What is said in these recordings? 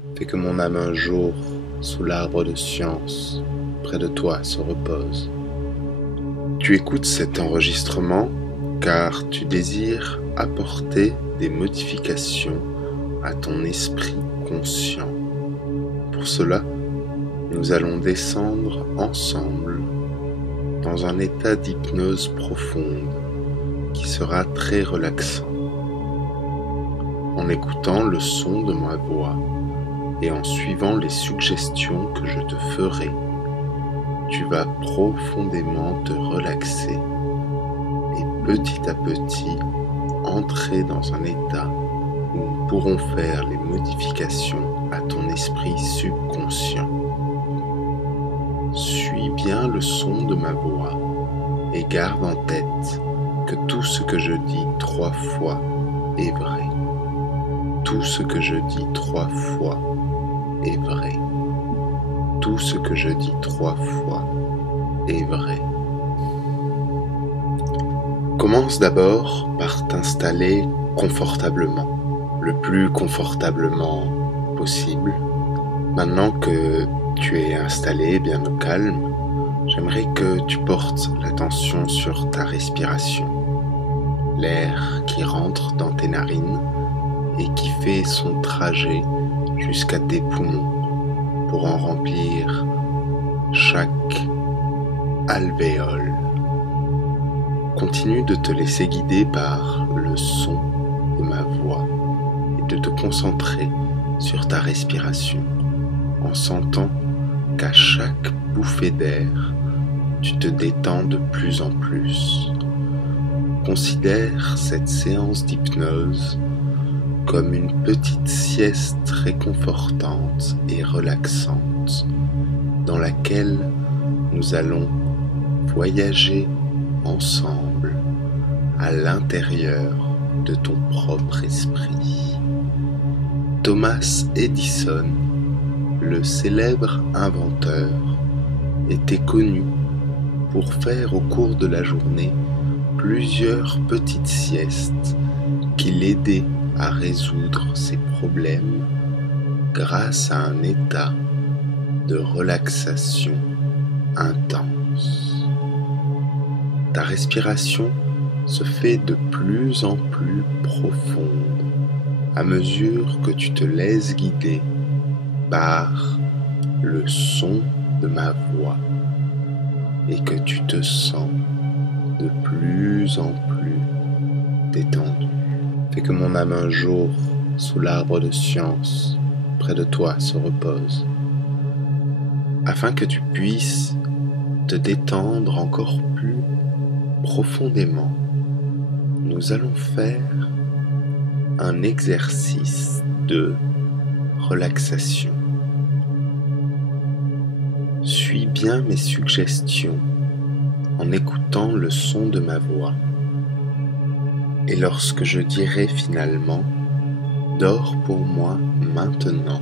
Fais que mon âme un jour, sous l'arbre de science, près de toi se repose. Tu écoutes cet enregistrement car tu désires apporter des modifications à ton esprit conscient. Pour cela, nous allons descendre ensemble dans un état d'hypnose profonde qui sera très relaxant. En écoutant le son de ma voix et en suivant les suggestions que je te ferai, tu vas profondément te relaxer et petit à petit entrer dans un état où nous pourrons faire les modifications à ton esprit subconscient. Suis bien le son de ma voix et garde en tête que tout ce que je dis 3 fois est vrai. Tout ce que je dis 3 fois est vrai. Tout ce que je dis 3 fois est vrai. Commence d'abord par t'installer confortablement, le plus confortablement possible. Maintenant que tu es installé bien au calme, j'aimerais que tu portes l'attention sur ta respiration, l'air qui rentre dans tes narines et qui fait son trajet jusqu'à tes poumons pour en remplir chaque alvéole. Continue de te laisser guider par le son de ma voix et de te concentrer sur ta respiration en sentant qu'à chaque bouffée d'air, tu te détends de plus en plus. Considère cette séance d'hypnose comme une petite sieste réconfortante et relaxante dans laquelle nous allons voyager ensemble à l'intérieur de ton propre esprit. Thomas Edison, le célèbre inventeur, était connu pour faire au cours de la journée plusieurs petites siestes qui l'aidaient à résoudre ses problèmes grâce à un état de relaxation intense. Ta respiration se fait de plus en plus profonde à mesure que tu te laisses guider par le son de ma voix et que tu te sens de plus en plus détendu. Fais que mon âme un jour, sous l'arbre de science, près de toi se repose, afin que tu puisses te détendre encore plus profondément. Nous allons faire un exercice de relaxation. Suis bien mes suggestions en écoutant le son de ma voix. Et lorsque je dirai finalement « Dors pour moi maintenant »,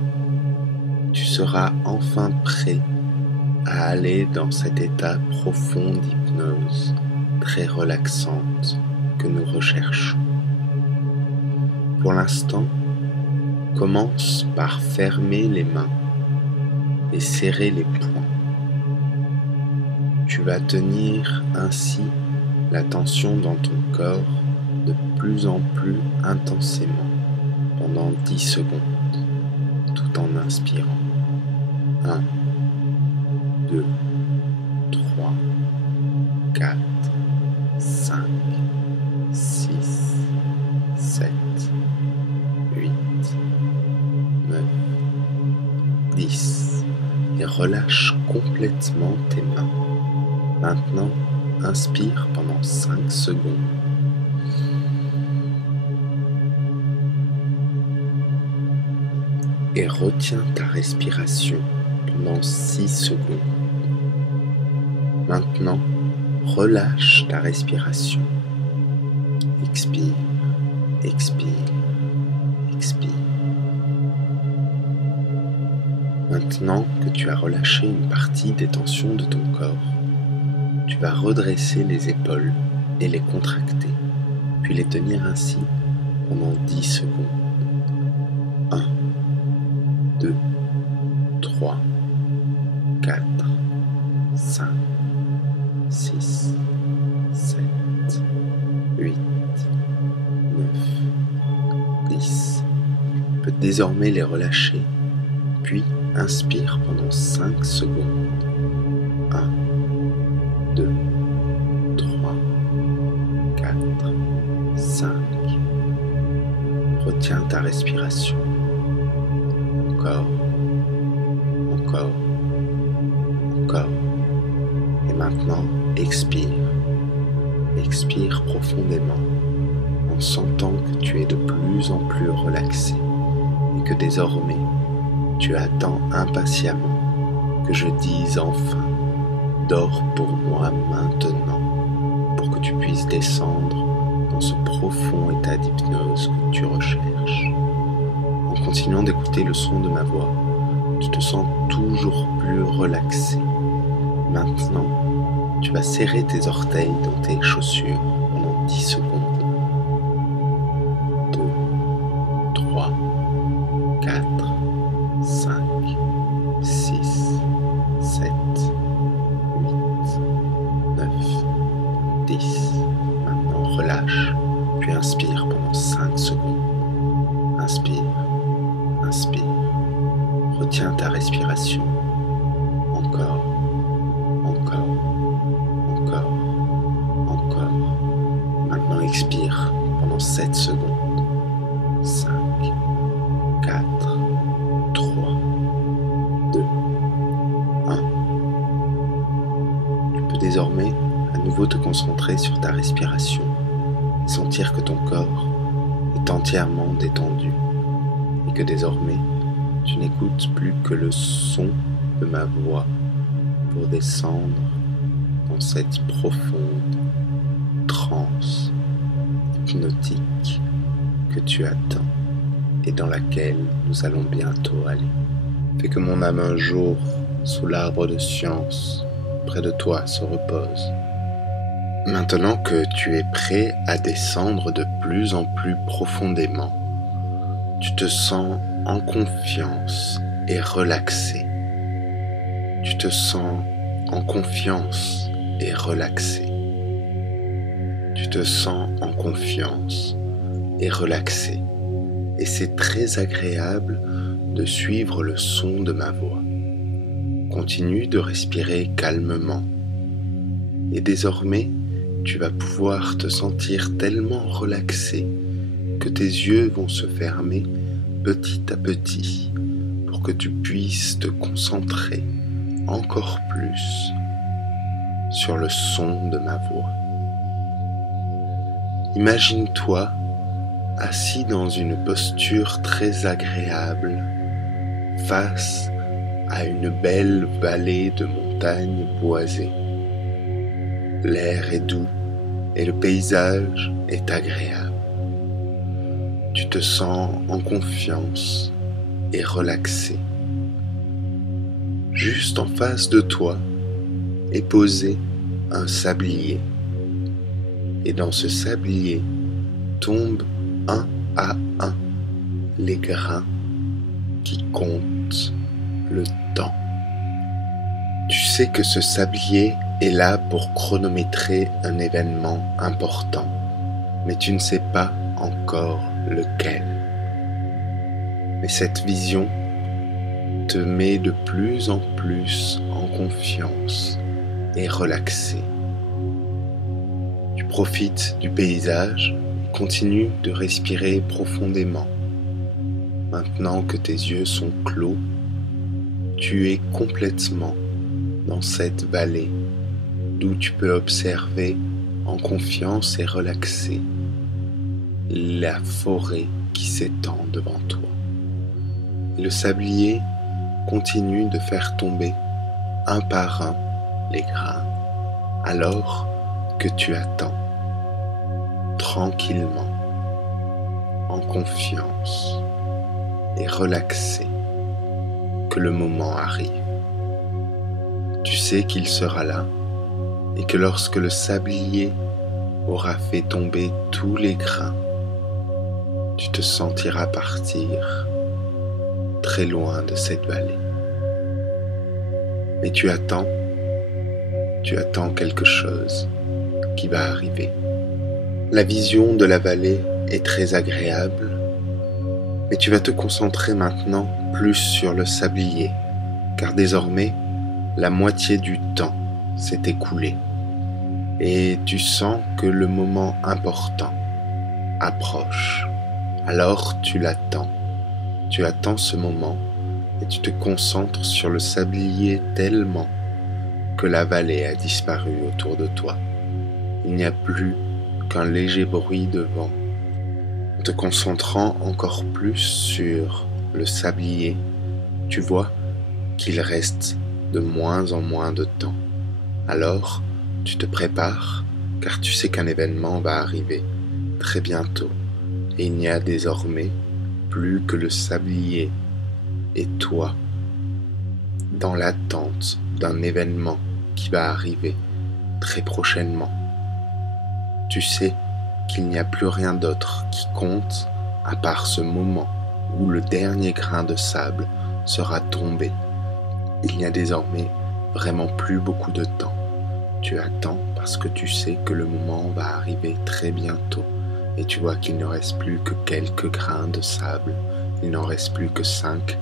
tu seras enfin prêt à aller dans cet état profond d'hypnose très relaxante que nous recherchons. Pour l'instant, commence par fermer les mains et serrer les poings. Tu vas tenir ainsi la tension dans ton corps de plus en plus intensément pendant 10 secondes, tout en inspirant. 1, 2, 3, 4, 5, 6, 7, 8, 9, 10 et relâche complètement tes mains. Maintenant, inspire pendant 5 secondes. Et retiens ta respiration pendant 6 secondes. Maintenant, relâche ta respiration. Expire, expire, expire. Maintenant que tu as relâché une partie des tensions de ton corps, tu vas redresser les épaules et les contracter, puis les tenir ainsi pendant 10 secondes. 1, 2, 3, 4, 5, 6, 7, 8, 9, 10. Tu peux désormais les relâcher, puis inspire pendant 5 secondes. 1, 2, 3, 4, 5. Retiens ta respiration. Encore, encore, encore. Et maintenant, expire. Expire profondément en sentant que tu es de plus en plus relaxé et que désormais, tu attends impatiemment que je dise enfin « Dors pour moi maintenant » pour que tu puisses descendre dans ce profond état d'hypnose que tu recherches. En continuant d'écouter le son de ma voix, tu te sens toujours plus relaxé. Maintenant, tu vas serrer tes orteils dans tes chaussures pendant 10 secondes. 2, 3, 4, 5, 6, 7, 8, 9, 10. Maintenant, relâche, puis inspire pendant 5 secondes. Inspire, inspire. Retiens ta respiration. Encore, encore, encore, encore. Maintenant, expire pendant 7 secondes. 5, 4, 3, 2, 1. Tu peux désormais à nouveau te concentrer sur ta respiration et sentir que ton corps est entièrement détendu et que désormais tu n'écoutes plus que le son de ma voix pour descendre dans cette profonde transe hypnotique que tu attends et dans laquelle nous allons bientôt aller. Fais que mon âme un jour, sous l'arbre de science, près de toi se repose. Maintenant que tu es prêt à descendre de plus en plus profondément, tu te sens en confiance et relaxé. Tu te sens en confiance et relaxé. Tu te sens en confiance et relaxé. Et c'est très agréable de suivre le son de ma voix. Continue de respirer calmement. Et désormais, tu vas pouvoir te sentir tellement relaxé que tes yeux vont se fermer petit à petit pour que tu puisses te concentrer encore plus sur le son de ma voix. Imagine-toi assis dans une posture très agréable face à une belle vallée de montagnes boisées. L'air est doux et le paysage est agréable. Tu te sens en confiance et relaxé. Juste en face de toi est posé un sablier. Et dans ce sablier tombent un à un les grains qui comptent le temps. Tu sais que ce sablier est là pour chronométrer un événement important, mais tu ne sais pas encore lequel. Mais cette vision te met de plus en plus en confiance et relaxé. Tu profites du paysage et continues de respirer profondément. Maintenant que tes yeux sont clos, tu es complètement dans cette vallée d'où tu peux observer en confiance et relaxé la forêt qui s'étend devant toi. Et le sablier continue de faire tomber un par un les grains alors que tu attends tranquillement, en confiance et relaxé que le moment arrive. Tu sais qu'il sera là et que lorsque le sablier aura fait tomber tous les grains, tu te sentiras partir très loin de cette vallée. Mais tu attends quelque chose qui va arriver. La vision de la vallée est très agréable, mais tu vas te concentrer maintenant plus sur le sablier, car désormais, la moitié du temps s'est écoulé. Et tu sens que le moment important approche. Alors tu l'attends. Tu attends ce moment et tu te concentres sur le sablier tellement que la vallée a disparu autour de toi. Il n'y a plus qu'un léger bruit de vent. En te concentrant encore plus sur le sablier, tu vois qu'il reste de moins en moins de temps. Alors, tu te prépares car tu sais qu'un événement va arriver très bientôt et il n'y a désormais plus que le sablier et toi dans l'attente d'un événement qui va arriver très prochainement. Tu sais qu'il n'y a plus rien d'autre qui compte à part ce moment où le dernier grain de sable sera tombé. Il n'y a désormais vraiment plus beaucoup de temps. Tu attends parce que tu sais que le moment va arriver très bientôt et tu vois qu'il ne reste plus que quelques grains de sable. Il n'en reste plus que 5,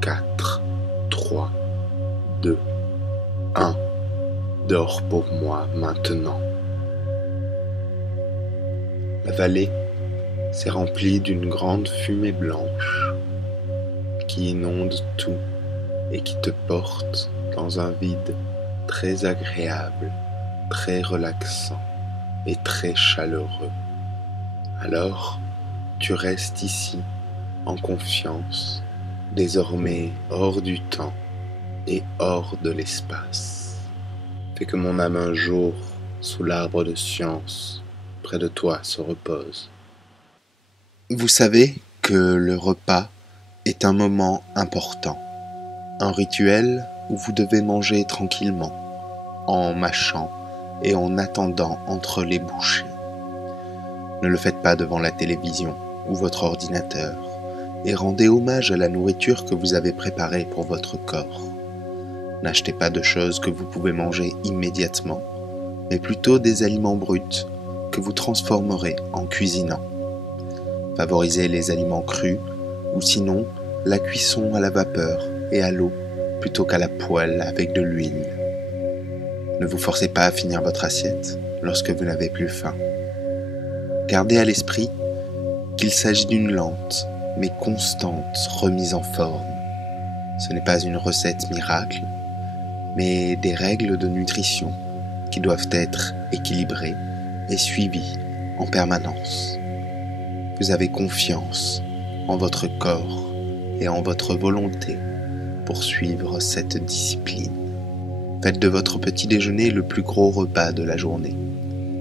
4, 3, 2, 1. Dors pour moi maintenant. La vallée s'est remplie d'une grande fumée blanche qui inonde tout et qui te porte dans un vide très agréable, très relaxant et très chaleureux. Alors, tu restes ici en confiance, désormais hors du temps et hors de l'espace. Fais que mon âme un jour, sous l'arbre de science, près de toi se repose. Vous savez que le repas est un moment important, un rituel où vous devez manger tranquillement, en mâchant et en attendant entre les bouchées. Ne le faites pas devant la télévision ou votre ordinateur et rendez hommage à la nourriture que vous avez préparée pour votre corps. N'achetez pas de choses que vous pouvez manger immédiatement, mais plutôt des aliments bruts que vous transformerez en cuisinant. Favorisez les aliments crus ou sinon la cuisson à la vapeur et à l'eau plutôt qu'à la poêle avec de l'huile. Ne vous forcez pas à finir votre assiette lorsque vous n'avez plus faim. Gardez à l'esprit qu'il s'agit d'une lente mais constante remise en forme. Ce n'est pas une recette miracle, mais des règles de nutrition qui doivent être équilibrées et suivies en permanence. Vous avez confiance en votre corps et en votre volonté pour suivre cette discipline. Faites de votre petit déjeuner le plus gros repas de la journée.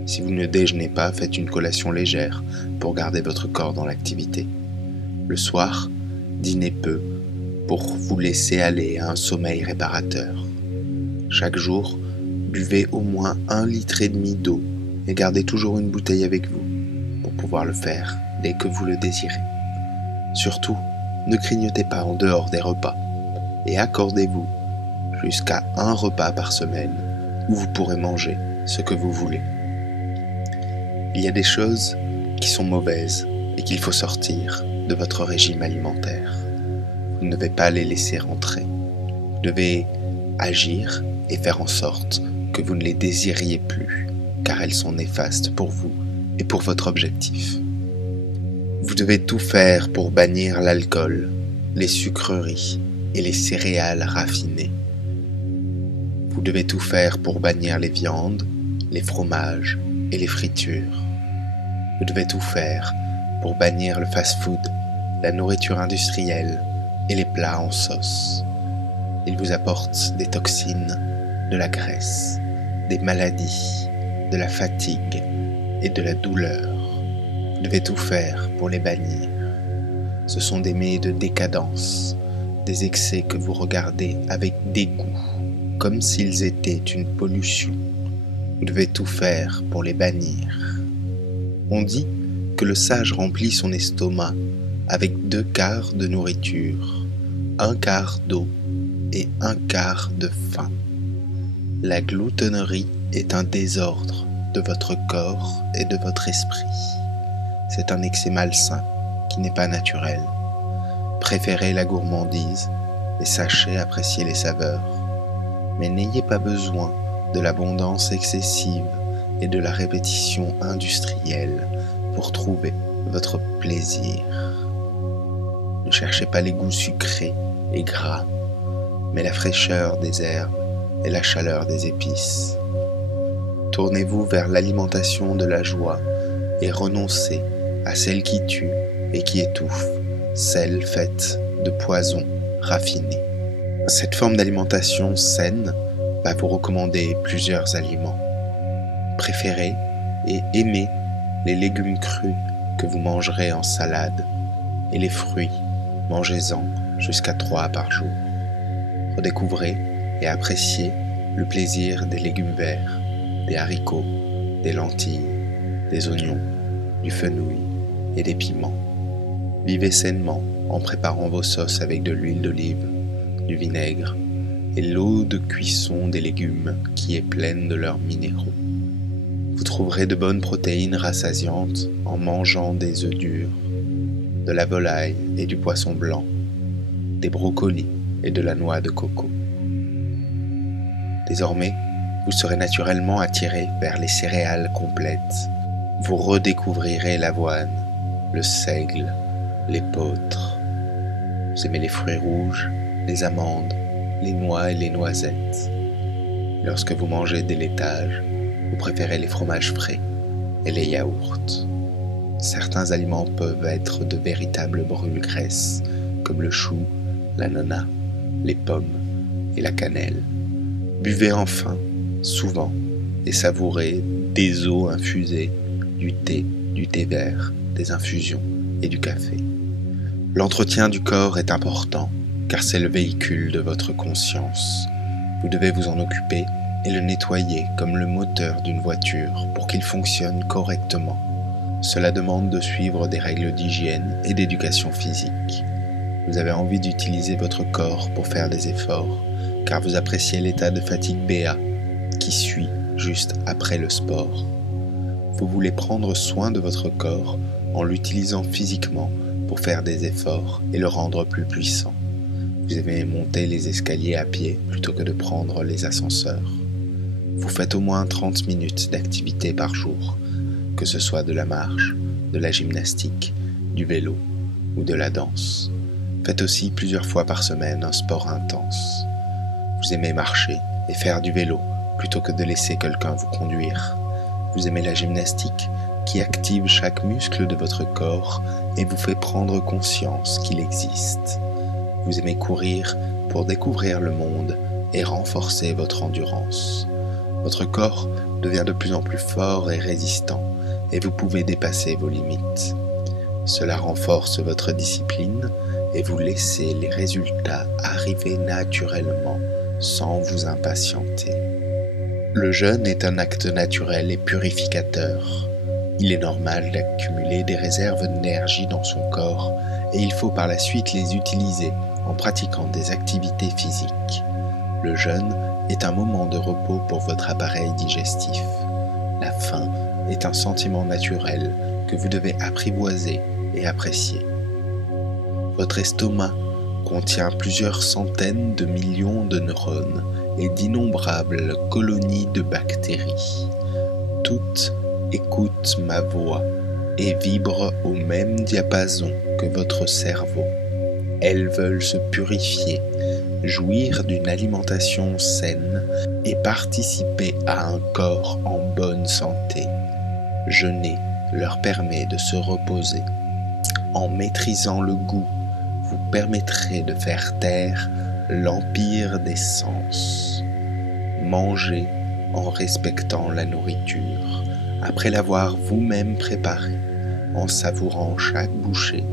Si vous ne déjeunez pas, faites une collation légère pour garder votre corps dans l'activité. Le soir, dînez peu pour vous laisser aller à un sommeil réparateur. Chaque jour, buvez au moins 1,5 litre d'eau et gardez toujours une bouteille avec vous pour pouvoir le faire dès que vous le désirez. Surtout, ne grignotez pas en dehors des repas et accordez-vous jusqu'à 1 repas par semaine où vous pourrez manger ce que vous voulez. Il y a des choses qui sont mauvaises et qu'il faut sortir de votre régime alimentaire. Vous ne devez pas les laisser rentrer. Vous devez agir et faire en sorte que vous ne les désiriez plus, car elles sont néfastes pour vous et pour votre objectif. Vous devez tout faire pour bannir l'alcool, les sucreries et les céréales raffinées. Vous devez tout faire pour bannir les viandes, les fromages et les fritures. Vous devez tout faire pour bannir le fast-food, la nourriture industrielle et les plats en sauce. Ils vous apportent des toxines, de la graisse, des maladies, de la fatigue et de la douleur. Vous devez tout faire pour les bannir. Ce sont des mets de décadence, des excès que vous regardez avec dégoût, comme s'ils étaient une pollution. Vous devez tout faire pour les bannir. On dit que le sage remplit son estomac avec 2 quarts de nourriture un quart d'eau et un quart de faim. La gloutonnerie est un désordre de votre corps et de votre esprit. C'est un excès malsain qui n'est pas naturel. Préférez la gourmandise et sachez apprécier les saveurs. Mais n'ayez pas besoin de l'abondance excessive et de la répétition industrielle pour trouver votre plaisir. Ne cherchez pas les goûts sucrés et gras, mais la fraîcheur des herbes et la chaleur des épices. Tournez-vous vers l'alimentation de la joie et renoncez à celle qui tue et qui étouffe, celle faite de poisons raffinés. Cette forme d'alimentation saine va vous recommander plusieurs aliments. Préférez et aimez les légumes crus que vous mangerez en salade et les fruits, mangez-en jusqu'à 3 par jour. Redécouvrez et appréciez le plaisir des légumes verts, des haricots, des lentilles, des oignons, du fenouil et des piments. Vivez sainement en préparant vos sauces avec de l'huile d'olive, du vinaigre et l'eau de cuisson des légumes qui est pleine de leurs minéraux. Vous trouverez de bonnes protéines rassasiantes en mangeant des œufs durs, de la volaille et du poisson blanc, des brocolis et de la noix de coco. Désormais, vous serez naturellement attiré vers les céréales complètes. Vous redécouvrirez l'avoine, le seigle, l'épeautre. Vous aimez les fruits rouges, les amandes, les noix et les noisettes. Lorsque vous mangez des laitages, vous préférez les fromages frais et les yaourts. Certains aliments peuvent être de véritables brûle-graisse, comme le chou, l'ananas, les pommes et la cannelle. Buvez enfin, souvent, et savourez des eaux infusées, du thé vert, des infusions et du café. L'entretien du corps est important, car c'est le véhicule de votre conscience. Vous devez vous en occuper et le nettoyer comme le moteur d'une voiture pour qu'il fonctionne correctement. Cela demande de suivre des règles d'hygiène et d'éducation physique. Vous avez envie d'utiliser votre corps pour faire des efforts, car vous appréciez l'état de fatigue béat qui suit juste après le sport. Vous voulez prendre soin de votre corps en l'utilisant physiquement pour faire des efforts et le rendre plus puissant. Vous aimez monter les escaliers à pied plutôt que de prendre les ascenseurs. Vous faites au moins 30 minutes d'activité par jour, que ce soit de la marche, de la gymnastique, du vélo ou de la danse. Faites aussi plusieurs fois par semaine un sport intense. Vous aimez marcher et faire du vélo plutôt que de laisser quelqu'un vous conduire. Vous aimez la gymnastique qui active chaque muscle de votre corps et vous fait prendre conscience qu'il existe. Vous aimez courir pour découvrir le monde et renforcer votre endurance. Votre corps devient de plus en plus fort et résistant et vous pouvez dépasser vos limites. Cela renforce votre discipline et vous laissez les résultats arriver naturellement sans vous impatienter. Le jeûne est un acte naturel et purificateur. Il est normal d'accumuler des réserves d'énergie dans son corps et il faut par la suite les utiliser en pratiquant des activités physiques. Le jeûne est un moment de repos pour votre appareil digestif. La faim est un sentiment naturel que vous devez apprivoiser et apprécier. Votre estomac contient plusieurs centaines de millions de neurones et d'innombrables colonies de bactéries. Toutes écoutent ma voix et vibrent au même diapason que votre cerveau. Elles veulent se purifier, jouir d'une alimentation saine et participer à un corps en bonne santé. Jeûner leur permet de se reposer. En maîtrisant le goût, vous permettrez de faire taire l'empire des sens. Mangez en respectant la nourriture, après l'avoir vous-même préparée, en savourant chaque bouchée,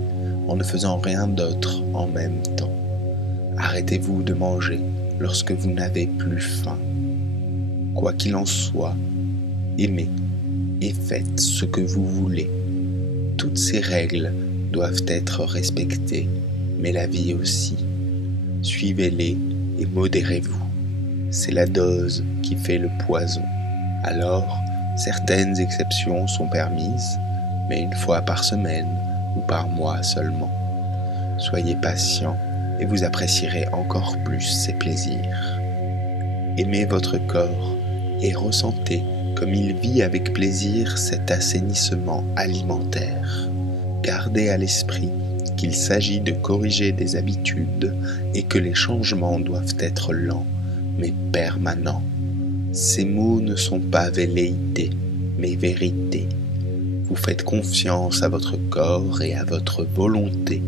en ne faisant rien d'autre en même temps. Arrêtez-vous de manger lorsque vous n'avez plus faim. Quoi qu'il en soit, aimez et faites ce que vous voulez. Toutes ces règles doivent être respectées, mais la vie aussi. Suivez-les et modérez-vous. C'est la dose qui fait le poison. Alors, certaines exceptions sont permises, mais une fois par semaine ou par mois seulement. Soyez patient et vous apprécierez encore plus ces plaisirs. Aimez votre corps et ressentez comme il vit avec plaisir cet assainissement alimentaire. Gardez à l'esprit qu'il s'agit de corriger des habitudes et que les changements doivent être lents mais permanents. Ces mots ne sont pas velléités, mais vérité. Vous faites confiance à votre corps et à votre volonté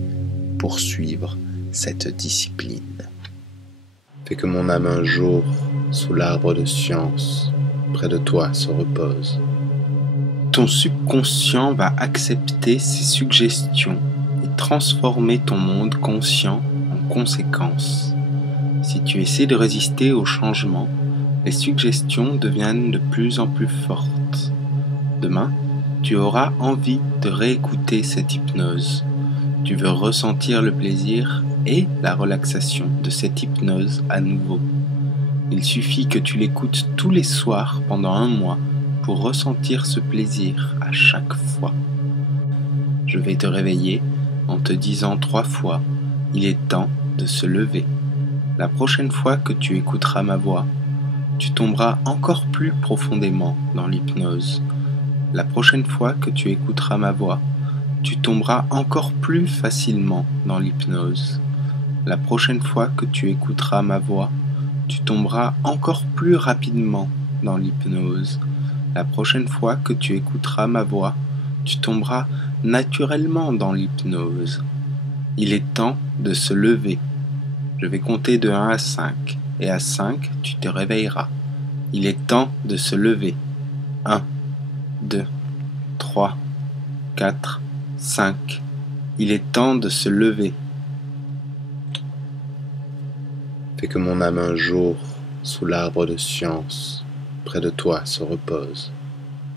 pour suivre cette discipline. Fais que mon âme un jour, sous l'arbre de science, près de toi se repose. Ton subconscient va accepter ces suggestions et transformer ton monde conscient en conséquence. Si tu essaies de résister au changement, les suggestions deviennent de plus en plus fortes. Demain, tu auras envie de réécouter cette hypnose. Tu veux ressentir le plaisir et la relaxation de cette hypnose à nouveau. Il suffit que tu l'écoutes tous les soirs pendant 1 mois pour ressentir ce plaisir à chaque fois. Je vais te réveiller en te disant 3 fois « Il est temps de se lever ». La prochaine fois que tu écouteras ma voix, tu tomberas encore plus profondément dans l'hypnose. La prochaine fois que tu écouteras ma voix, tu tomberas encore plus facilement dans l'hypnose. La prochaine fois que tu écouteras ma voix, tu tomberas encore plus rapidement dans l'hypnose. La prochaine fois que tu écouteras ma voix, tu tomberas naturellement dans l'hypnose. Il est temps de se lever. Je vais compter de 1 à 5, et à 5, tu te réveilleras. Il est temps de se lever. 1, 2, 3, 4, 5. Il est temps de se lever. Fais que mon âme un jour, sous l'arbre de science, près de toi se repose.